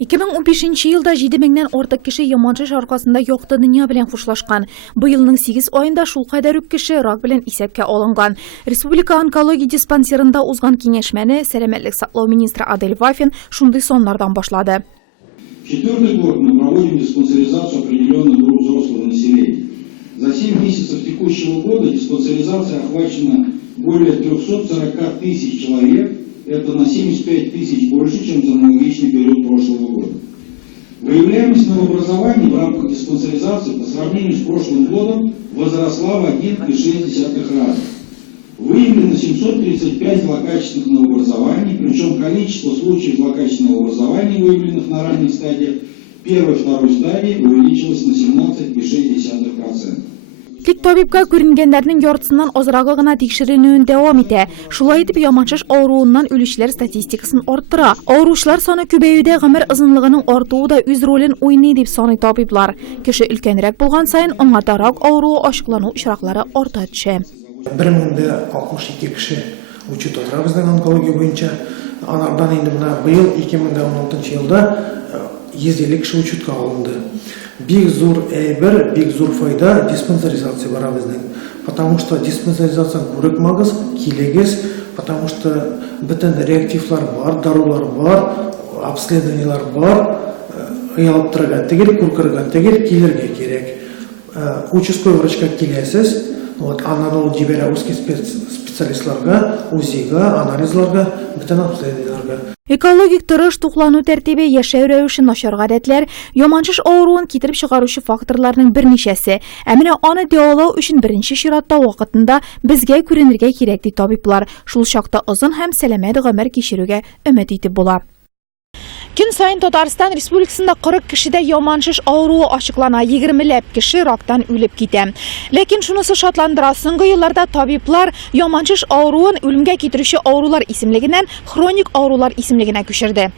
2015 yılda 7000'den ortak kişi yamançış arkasında yoktu dünya bilen huşlaşkan. Bu yılının 8 ayında şul kadar üç kişi rak bilen isepke alıngan. Respublika Onkologiya dispanserında uzgan kengeşmeni Selametlik Saklao ministri Adel Вафин şunday sonlardan başladı. Четвертый год мы проводим диспансеризацию определенных групп взрослого населения. За 7 месяцев текущего года диспансеризация охвачена более 340 тысяч человек. Это на 75 тысяч больше, чем за аналогичный период прошлого года. Выявляемость новообразований в рамках диспансеризации по сравнению с прошлым годом возросла в 1,6 раза. Выявлено 735 злокачественных новообразований, причем количество случаев злокачественного образования, выявленных на ранних стадиях первой и второй стадии, увеличилось на 17,6%. Тик tabipka görüngenlerinin yarısından azragı gına tekşirilüğün devam ete. Şulay edip yamançış ağruğundan ölüşler statistikasını arttıra. Ağruçlar sanı kübeyüde gamir ızınlığının artığı da üz rolün oyunu edip sanı tabiplar. Kişi ülkenirek bulgan sayın ona darak ağruğu aşıklanı uşrakları arta düşe. 1062 kişi учет отыр біздің онкология бойынша. Анардан енді мына биыл 2016 yılda 150 kişi учетқа алынды. Бик зур әйбер, бик зур файда диспансеризация бар біздің. Потому что диспансеризация бүрек маңыз, килегез, потому что бүтін реактивлар бар, дарулар бар, обследованиялар бар, ұялып тұрған тегер, күркірген тегер, келерге керек. Участковый врачқа келесіз, анан ол жибере узкий специалистларга, УЗИга, анализларга, бүтін обследованияларга. Ekologik tırış, tuğlanu tertibi, yaşayı rövüşü, naşar gadetler, yamançış ağruğun getirip çıkarışı faktorlarının bir neşesi. Əminə anı diyaloq üçün birinci şiratda vaqtında bizge көрінірге kerekli tabiplar. Şul şaqda ızın hem sələmədi qəmər keçirüge ümid etib bola. Gün sayın Tataristan Respublikasında 40 kişide yamançış ağruğu açıklana 20 kişi raktan ölüp gide. Lekin şunusu şatlandıra soңғы yıllarda tabiplar yamançış ağruğun ölümge getirişi ağrular isimliğinden kronik ağrular isimliğine köşirdi.